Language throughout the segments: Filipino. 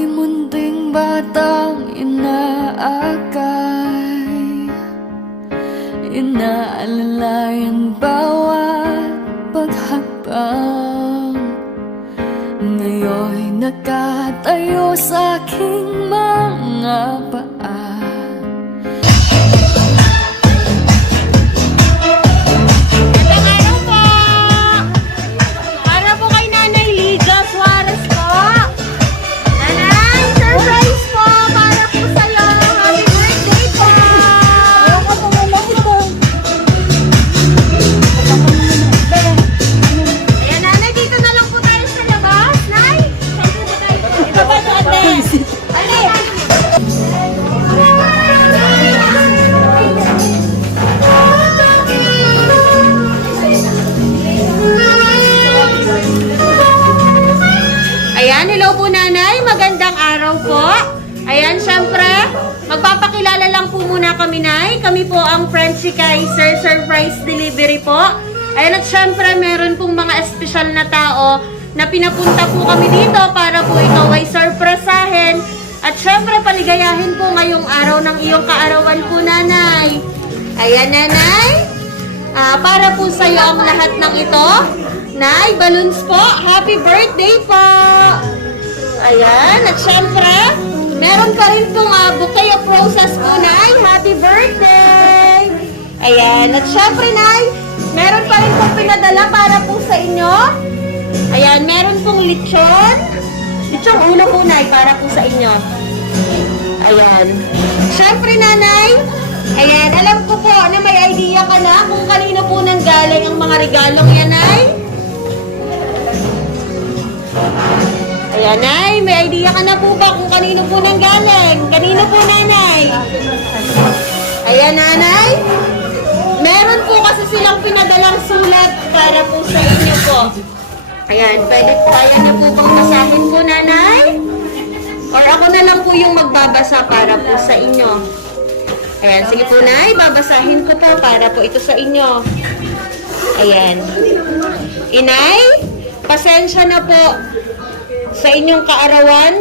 Ako'y munting batang inaakay, inaalalayan bawat paghakbang. Ngayon'y nakatayo sa aking mga paa. Ayan, hello po nanay, magandang araw po. Ayan, syempre, magpapakilala lang po muna kami, nay. Kami po ang Friends si Kaiser Surprise Delivery po. Ayan, at syempre, meron pong mga espesyal na tao na pinapunta po kami dito para po ikaw ay surpresahin. At syempre, paligayahin po ngayong araw ng iyong kaarawan po, nanay. Ayan, nanay. Para po sa'yo ang lahat ng ito. Nay, balloons po. Happy birthday po. Ayan. At syempre, meron pa rin pong bouquet of roses po, nay. Happy birthday. Ayan. At syempre, nay, meron pa rin pong pinadala para po sa inyo. Ayan. Meron pong lechon. Lechon ulo po, nay, para po sa inyo. Ayan. Syempre, nanay, ayan, alam ko po na may idea ka na kung kanino po nang galing ang mga regalong yan, nay. Ayan, nay, may idea ka na po ba kung kanino po nang galing? Kanino po, nanay? Ayan, nanay. Meron po kasi silang pinadalang sulat para po sa inyo po. Ayan, kaya na po bang basahin po, nanay? Or ako na lang po yung magbabasa para po sa inyo. Ayan, sige po, nay, babasahin ko po para po ito sa inyo. Ayan. Inay, pasensya na po sa inyong kaarawan.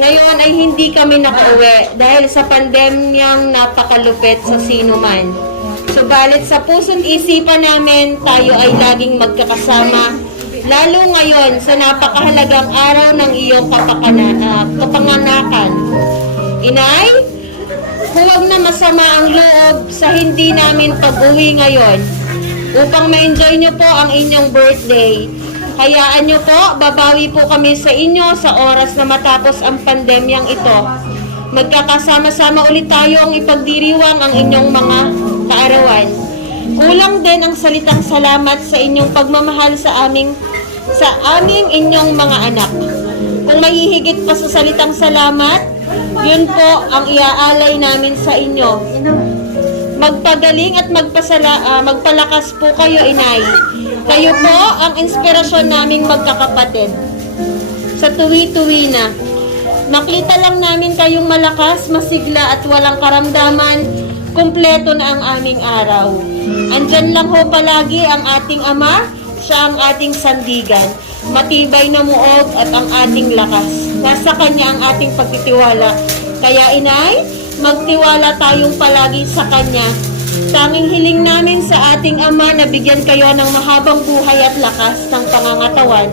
Ngayon ay hindi kami nakauwi dahil sa pandemyang napakalupit sa sino man. Subalit sa puso't isipan namin, tayo ay laging magkakasama. Lalo ngayon sa napakahalagang araw ng iyong kapanganakan. Inay, huwag na masama ang loob sa hindi namin pag-uwi ngayon upang ma-enjoy nyo po ang inyong birthday. Hayaan nyo po, babawi po kami sa inyo sa oras na matapos ang pandemyang ito. Magkakasama-sama ulit tayo ang ipagdiriwang ang inyong mga kaarawan. Kulang din ang salitang salamat sa inyong pagmamahal sa aming inyong mga anak. Kung mahihigit pa sa salitang salamat, yun po ang iaalay namin sa inyo. Magpagaling at magpalakas po kayo, inay. Kayo po ang inspirasyon naming magkakapatid. Sa tuwi-tuwi na, nakita lang namin kayong malakas, masigla at walang karamdaman, kumpleto na ang aming araw. Andyan lang ho palagi ang ating ama, siya ang ating sandigan. Matibay na muog at ang ating lakas. Nasa kanya ang ating pagtitiwala. Kaya inay, magtiwala tayong palagi sa kanya. Tanging hiling namin sa ating ama na bigyan kayo ng mahabang buhay at lakas ng pangangatawan,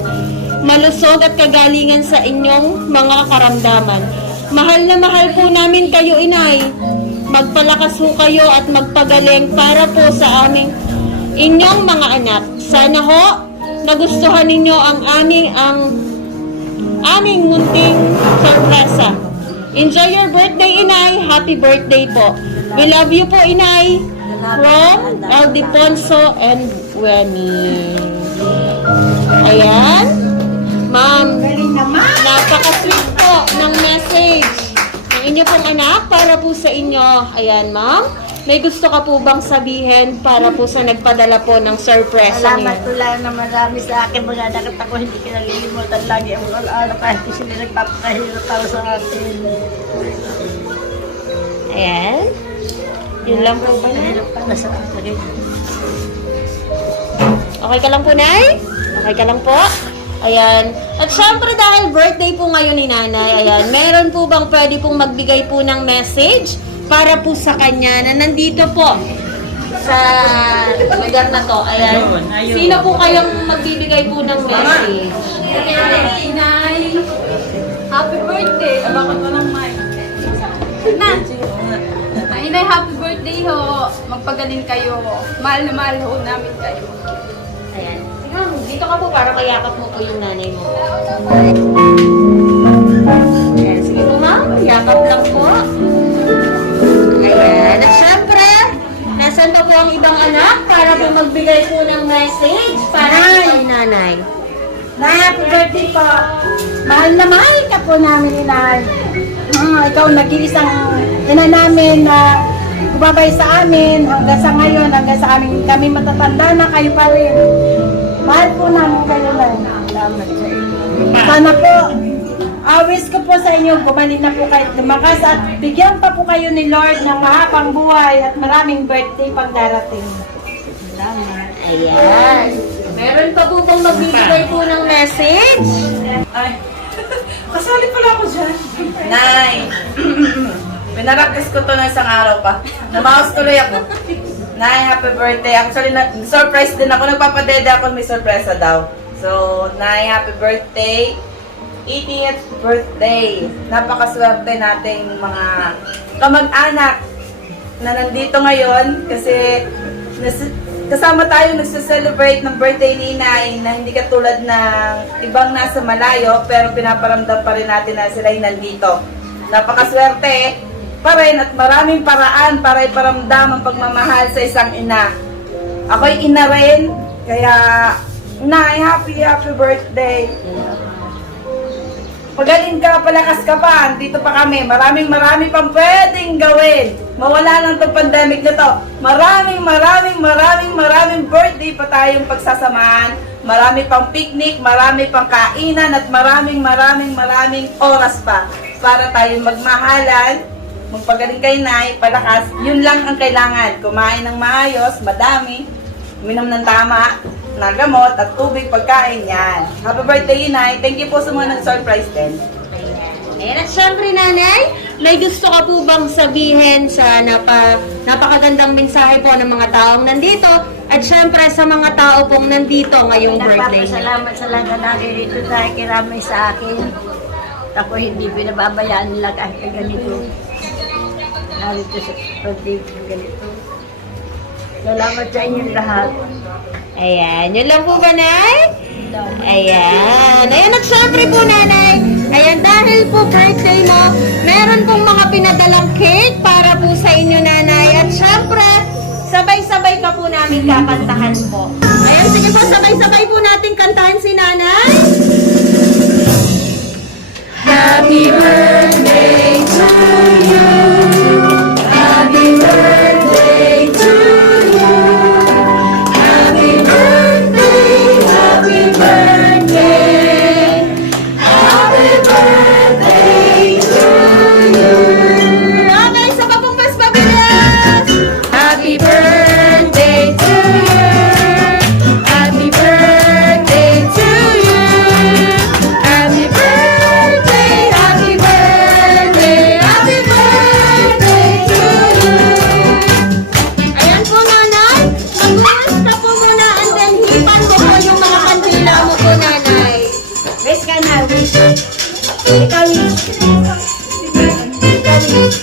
malusog at kagalingan sa inyong mga karamdaman. Mahal na mahal po namin kayo, inay. Magpalakas po kayo at magpagaling para po sa inyong mga anak. Sana ho, nagustuhan ninyo ang aming munting sorpresa. Enjoy your birthday, inay. Happy birthday po. We love you po, inay. From Aldefonso and Winnie. Ayan. Ma'am, napaka-sweet po ng message ng inyo pong anak para po sa inyo. Ayan, ma'am. May gusto ka po bang sabihin para po sa nagpadala po ng surprise niyo? Salamat po lang na marami sa akin. Mga anak ako hindi kinalilimutan lagi ang araw kahit po sila nagpapakahirap para sa atin. Ayan. Yun lang po ba? Mahirap para sa atin. Okay ka lang po, Nay? Okay ka lang po? Ayan. At syempre dahil birthday po ngayon ni nanay. Ayan, meron po bang pwede pong magbigay po ng message para po sa kanya na nandito po sa lugar na to? Ayan. Sino po kayong magbibigay po ng message? Inay, happy birthday! Bakit walang mic? Inay, happy birthday ho! Magpagaling kayo. Mahal na mahal ho namin kayo. Ayan. Sige, ma'am, dito ka po para mayakap mo po yung nanay mo. Ayan, sige po ma'am, yakap lang po. Ayan, at syempre, nasan pa po ang ibang anak para po magbigay po ng message para po kay nanay. Nay, happy birthday po. Mahal na mahal ka po namin, Inay. Ikaw nag-iisang ina namin na gumabay sa amin hanggang sa ngayon, hanggang sa amin kami matatanda na kayo pa rin. Mahal po namin kayo, Nay. Salamat sa inyo. Sana po, wish ko po sa inyo, gumaling na po kayo lumakas at bigyan pa po kayo ni Lord ng mahabang buhay at maraming birthday pang darating. Salamat. Ayan. Meron pa po bang magbibigay po ng message? Ay, kasali pala ako dyan. Nay, pinarapis ko to ng isang araw pa. Namaos tuloy ako. Nay, happy birthday. Actually, surprise din ako. Nagpapadede ako, may sorpresa daw. So, Nay, happy birthday. 80th birthday. Napakaswerte nating mga kamag-anak na nandito ngayon kasi kasama tayo nagse-celebrate ng birthday ni Inay na hindi katulad ng ibang nasa malayo pero pinaparamdam pa rin natin na sila nandito. Napakaswerte pa rin at maraming paraan para iparamdam ang pagmamahal sa isang ina. Ako'y ina rin, kaya Nay, happy birthday. Pagaling ka, palakas ka pa, dito pa kami. Maraming pang pwedeng gawin. Mawala lang itong pandemic na to. Maraming birthday pa tayong pagsasamahan. Marami pang picnic, marami pang kainan, at maraming oras pa para tayong magmahalan. Magpagaling kay Nay, palakas. Yun lang ang kailangan. Kumain ng maayos, madami. Uminom ng tama na gamot at tubig, pagkain, yan. Happy birthday, Inay. Thank you po sa mga nag-surprise din. Ayan, at syempre nanay, may gusto ka po bang sabihin sa napakagandang mensahe po ng mga taong nandito at syempre sa mga tao pong nandito ngayong birthday niya? Nagpapasalamat sa lahat na naririto dahil kiramay sa akin. Ako hindi pinababayaan nila kahit na ganito. Narito sa birthday ko ganito. Salamat sa inyong lahat. Ayan, yun lang po ba, Nay? Ayan. Ayan, at syempre po, Nanay. Ayan, dahil po birthday mo, meron pong mga pinadalang cake para po sa inyo, Nanay. At syempre, sabay-sabay ka po namin kakantahan po. Ayan, sige po, sabay-sabay po natin kantahan si Nanay. Happy birthday to you. Happy birthday to you. Happy birthday, happy birthday. Happy birthday to you. Okay, sa pong mas pabilis. Happy birthday to you. Happy birthday to you. Happy birthday, happy birthday, happy birthday to you. Ayan po, Nanay. Mag-wish ka po muna and then hipan mo po yung mga kandila mo po, Nanay. Wish ka na, wish. Ikaw wish. Ikaw wish.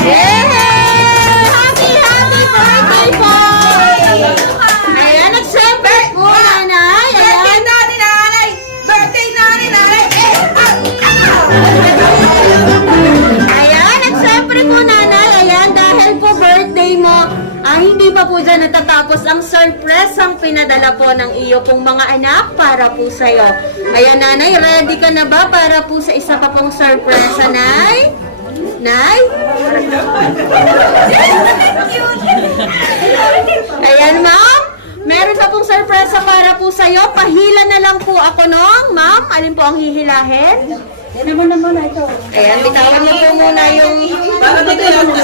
Yay! Happy birthday po! Ayan, nag-syempre po, Nanay. Ayan. Birthday na ni Nanay! Ayan, at syempre po, Nanay, ayan, dahil po birthday mo, hindi pa po dyan natatapos ang surprise ang pinadala po ng iyo pong mga anak para po sa'yo. Ayan, Nanay, ready ka na ba para po sa isa pa pong surprise, Nay? Nay? Ayan, Ma'am. Meron pa pong sorpresa para po sa'yo. Pahila na lang po ako nung, ma'am. Alin po ang hihilahin? Yan naman na ito. Ayan, bitawan mo po muna yung...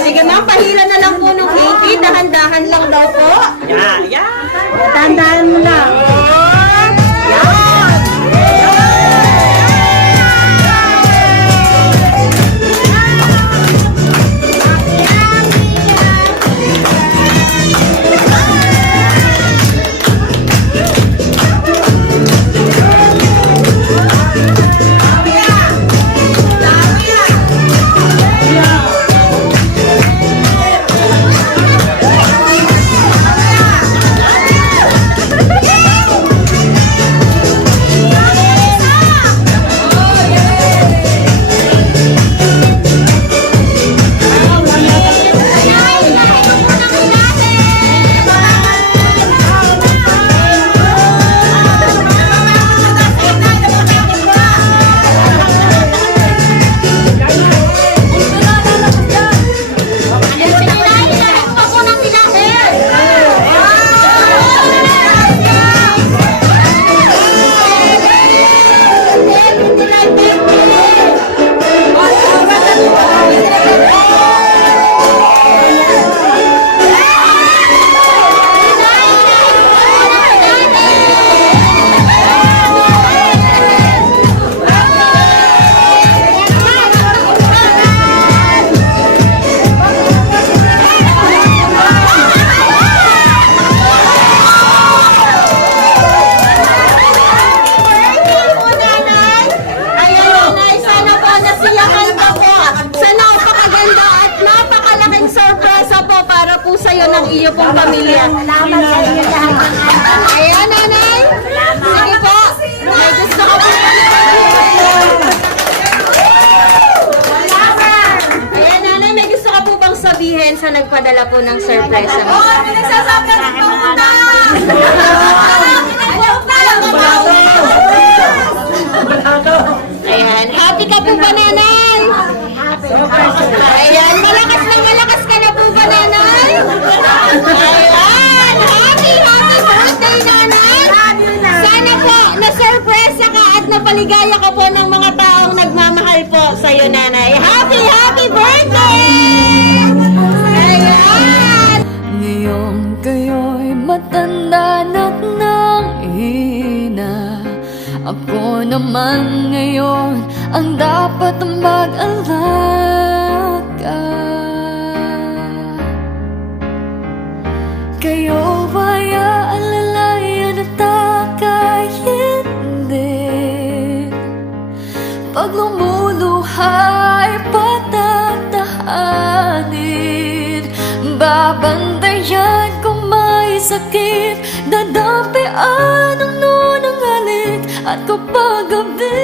Sige ma'am, pahila na lang po nung 80. Dahan-dahan lang daw po. Tandaan mo lang. Sa'yo ng iyo pong pamilya. Salamat sa inyo lahat ng anak. Ayan, nanay. Sige po. May gusto ko po. Ayan, nanay. May gusto ka po bang sabihin sa nagpadala po ng surprise sa mga? Nagsasabi ang pumunta! Ayan. Happy ka po ba, nanay? Ayan. Malakas ka na po ba, nanay? Ayan. Happy birthday, nanay. Sana po na-surpresa ka at napaligaya ka po ng mga taong nagmamahal po sa'yo, nanay. Happy birthday! Ayan. Ngayong kayo'y matanda na't nanghina, ako naman ngayon ang dapat mag-alaga. Kayo ba'y aalalayan at aka'y hindi? Pag lumuluha'y patatahanin, babantayan kung may sakit, dadampian ang nunang halik. At kapag gabi